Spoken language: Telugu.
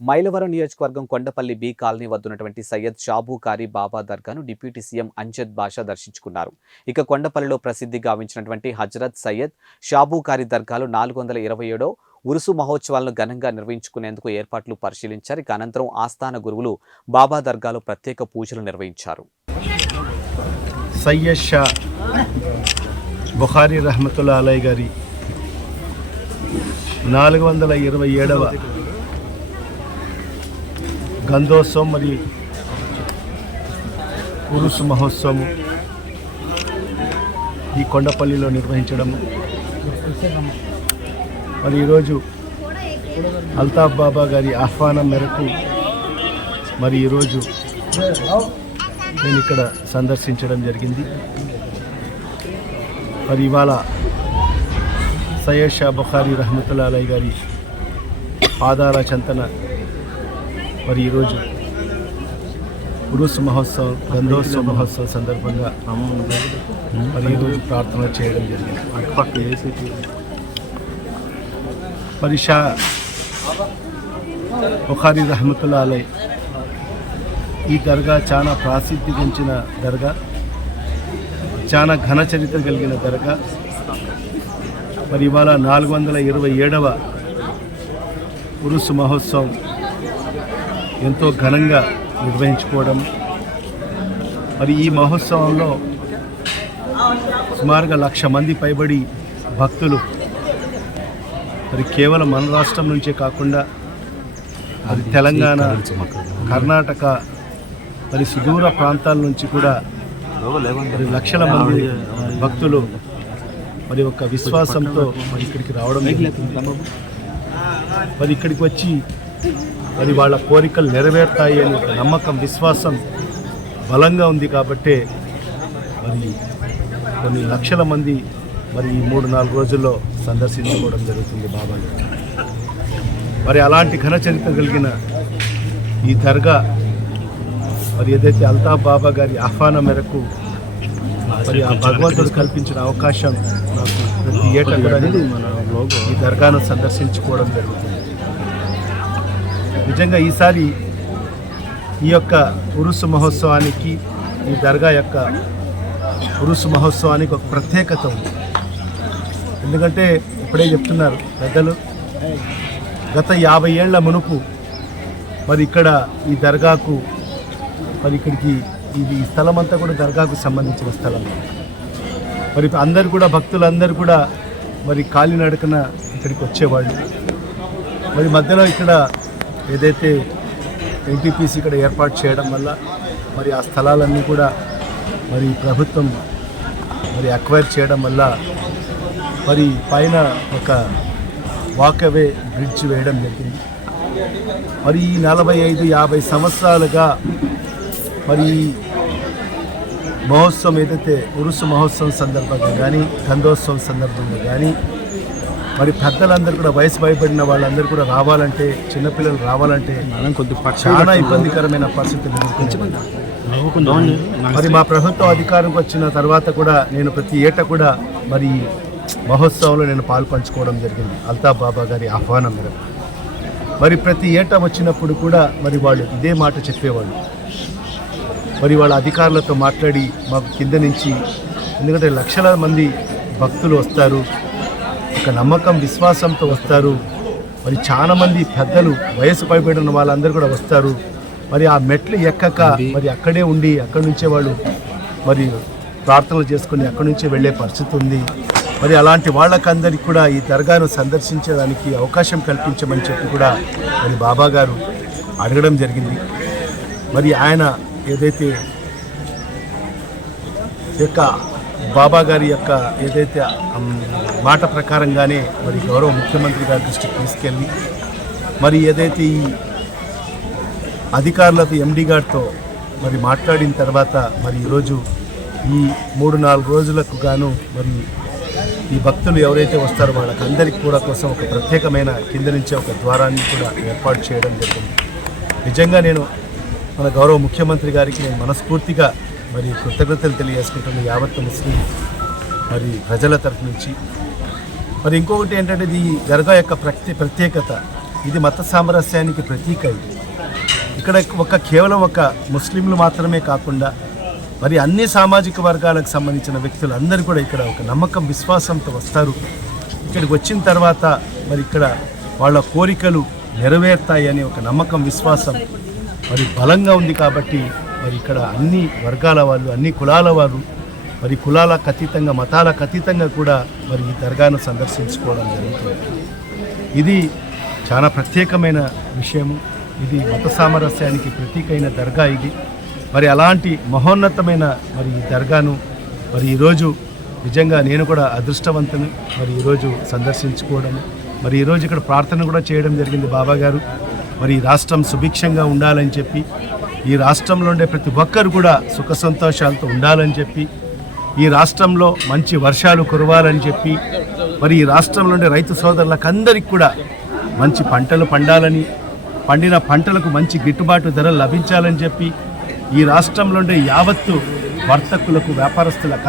మైలవరం నియోజకవర్గం కొండపల్లి బి కాలనీ వద్దున్నటువంటి సయ్యద్ షాబూకారి బాబా దర్గాను డిప్యూటీ సీఎం అంజద్ బాషా దర్శించుకున్నారు. ఇక కొండపల్లిలో ప్రసిద్ధి గావించినటువంటి హజరత్ సయ్యద్ షాబూకారి దర్గాలో 427వ ఉరుసు మహోత్సవాలను ఘనంగా నిర్వహించుకునేందుకు ఏర్పాట్లు పరిశీలించారు. ఇక అనంతరం ఆస్థాన గురువులు బాబా దర్గాలో ప్రత్యేక పూజలు నిర్వహించారు. సయ్యద్ షా బుఖారీ రహమతుల్లాహి అలైహి గారి 427వ గంధోత్సవం మరియు ఉరుసు మహోత్సవం ఈ కొండపల్లిలో నిర్వహించడం. మరి ఈరోజు అల్తాఫ్ బాబా గారి ఆహ్వానం మేరకు మరి ఈరోజు నేను ఇక్కడ సందర్శించడం జరిగింది. మరి ఇవాళ సయ్యద్ షా బుఖారీ రహమతుల్లాహి అలైహి గారి పాదాల చెంతన మరి ఈరోజు ఉరుసు మహోత్సవం గంధోత్సవ మహోత్సవం సందర్భంగా మరి ఈరోజు ప్రార్థన చేయడం జరిగింది. మరి షా బుఖారీ రహమతుల్లాహి అలైహి ఈ దర్గా చాలా ప్రసిద్ధిగాంచిన దర్గా, చాలా ఘన చరిత్ర కలిగిన దర్గా. మరి ఇవాళ 427వ ఉరుసు మహోత్సవం ఎంతో ఘనంగా నిర్వహించుకోవడం. మరి ఈ మహోత్సవంలో సుమారుగా 1,00,000 మంది పైబడి భక్తులు మరి కేవలం మన రాష్ట్రం నుంచే కాకుండా మరి తెలంగాణ, కర్ణాటక, మరి సుదూర ప్రాంతాల నుంచి కూడా మరి లక్షల మంది భక్తులు మరి ఒక విశ్వాసంతో మరి ఇక్కడికి రావడం జరుగుతుంది. మరి ఇక్కడికి వచ్చి మరి వాళ్ళ కోరికలు నెరవేరుతాయి అనే నమ్మకం, విశ్వాసం బలంగా ఉంది. కాబట్టే మరి కొన్ని లక్షల మంది మరి ఈ 3-4 రోజుల్లో సందర్శించుకోవడం జరుగుతుంది బాబా. మరి అలాంటి ఘన చరిత్ర కలిగిన ఈ దర్గా మరి ఏదైతే అల్తాఫ్ బాబా గారి ఆహ్వానం మేరకు మరి ఆ భగవంతుడు కల్పించిన అవకాశం నాకు ప్రతి ఏటా కూడా ఈ దర్గాను సందర్శించుకోవడం జరుగుతుంది. నిజంగా ఈసారి ఈ యొక్క ఉరుసు మహోత్సవానికి, ఈ దర్గా యొక్క ఉరుసు మహోత్సవానికి ఒక ప్రత్యేకత ఉంది. ఎందుకంటే ఇప్పుడే చెప్తున్నారు పెద్దలు, గత 50 ఏళ్ల మునుపు మరి ఇక్కడ ఈ దర్గాకు మరి ఇక్కడికి ఈ స్థలం అంతా కూడా దర్గాకు సంబంధించిన స్థలం. మరి అందరు కూడా భక్తులందరూ కూడా మరి కాలినడకన ఇక్కడికి వచ్చేవాళ్ళు. మరి మధ్యలో ఇక్కడ ఏదైతే ఎన్టీపీసీ ఇక్కడ ఏర్పాటు చేయడం వల్ల మరి ఆ స్థలాలన్నీ కూడా మరి ప్రభుత్వం మరి అక్వైర్ చేయడం వల్ల మరి పైన ఒక వాకవే బ్రిడ్జ్ వేయడం జరిగింది. మరి ఈ 45-50 సంవత్సరాలుగా మరి మహోత్సవం ఏదైతే ఉరుసు మహోత్సవం సందర్భంగా కానీ, గంధోత్సవం సందర్భంగా కానీ మరి పెద్దలందరూ కూడా, వయసు భయపడిన వాళ్ళందరూ కూడా రావాలంటే, చిన్నపిల్లలు రావాలంటే చాలా ఇబ్బందికరమైన పరిస్థితులు ఎదుర్కొంటున్నారు. మరి మా ప్రభుత్వం అధికారంకి వచ్చిన తర్వాత కూడా నేను ప్రతి ఏటా కూడా మరి మహోత్సవంలో నేను పాల్పంచుకోవడం జరిగింది అల్తాఫ్ బాబా గారి ఆహ్వానం మేరకు. మరి ప్రతి ఏటా వచ్చినప్పుడు కూడా మరి వాళ్ళు ఇదే మాట చెప్పేవాళ్ళు. మరి వాళ్ళ అధికారులతో మాట్లాడి మాకు కింద నుంచి, ఎందుకంటే లక్షల మంది భక్తులు వస్తారు, ఒక నమ్మకం, విశ్వాసంతో వస్తారు. మరి చాలా మంది పెద్దలు, వయసు పైబడిన వాళ్ళందరూ కూడా వస్తారు. మరి ఆ మెట్లు ఎక్కక మరి అక్కడే ఉండి అక్కడి నుంచే వాళ్ళు మరి ప్రార్థనలు చేసుకొని అక్కడి నుంచే వెళ్ళే పరిస్థితి ఉంది. మరి అలాంటి వాళ్ళకందరికీ కూడా ఈ దర్గాను సందర్శించడానికి అవకాశం కల్పించమని చెప్పి కూడా మరి బాబా గారు అడగడం జరిగింది. మరి ఆయన ఏదైతే యొక్క బాబా గారి యొక్క ఏదైతే మాట ప్రకారంగానే మరి గౌరవ ముఖ్యమంత్రి గారి దృష్టికి తీసుకెళ్ళి మరి ఏదైతే ఈ అధికారులతో, ఎండి గారితో మరి మాట్లాడిన తర్వాత మరి ఈరోజు ఈ 3-4 రోజులకు గాను మరి ఈ భక్తులు ఎవరైతే వస్తారో వాళ్ళకి అందరికీ కూడా కోసం ఒక ప్రత్యేకమైన కింద నుంచే ఒక ద్వారాన్ని కూడా ఏర్పాటు చేయడం జరిగింది. నిజంగా నేను మన గౌరవ ముఖ్యమంత్రి గారికి నేను మనస్ఫూర్తిగా మరి కృతజ్ఞతలు తెలియజేసుకుంటున్న యావత్ ముస్లిం మరి ప్రజల తరఫు నుంచి. మరి ఇంకొకటి ఏంటంటే ఈ దర్గా యొక్క ప్రత్యేకత, ఇది మత సామరస్యానికి ప్రతీక. ఇది ఇక్కడ కేవలం ఒక ముస్లింలు మాత్రమే కాకుండా మరి అన్ని సామాజిక వర్గాలకు సంబంధించిన వ్యక్తులు అందరూ కూడా ఇక్కడ ఒక నమ్మకం విశ్వాసంతో వస్తారు. ఇక్కడికి వచ్చిన తర్వాత మరి ఇక్కడ వాళ్ళ కోరికలు నెరవేరుతాయి అనే ఒక నమ్మకం విశ్వాసం మరి బలంగా ఉంది. కాబట్టి మరి ఇక్కడ అన్ని వర్గాల వాళ్ళు, అన్ని కులాల వారు, మరి కులాలకు అతీతంగా, మతాలకు అతీతంగా కూడా మరి ఈ దర్గాను సందర్శించుకోవడం జరుగుతుంది. ఇది చాలా ప్రత్యేకమైన విషయము. ఇది మత సామరస్యానికి ప్రతీకైన దర్గా ఇది. మరి అలాంటి మహోన్నతమైన మరి ఈ దర్గాను మరి ఈరోజు నిజంగా నేను కూడా అదృష్టవంతుని మరి ఈరోజు సందర్శించుకోవడం, మరి ఈరోజు ఇక్కడ ప్రార్థన కూడా చేయడం జరిగింది. బాబా గారు మరి ఈ రాష్ట్రం సుభిక్షంగా ఉండాలని చెప్పి, ఈ రాష్ట్రంలో ఉండే ప్రతి ఒక్కరు కూడా సుఖ సంతోషాలతో ఉండాలని చెప్పి, ఈ రాష్ట్రంలో మంచి వర్షాలు కురవాలని చెప్పి, మరి ఈ రాష్ట్రంలో ఉండే రైతు సోదరులకు అందరికీ కూడా మంచి పంటలు పండాలని, పండిన పంటలకు మంచి గిట్టుబాటు ధరలు లభించాలని చెప్పి, ఈ రాష్ట్రంలో ఉండే యావత్తు వర్తకులకు, వ్యాపారస్తులకు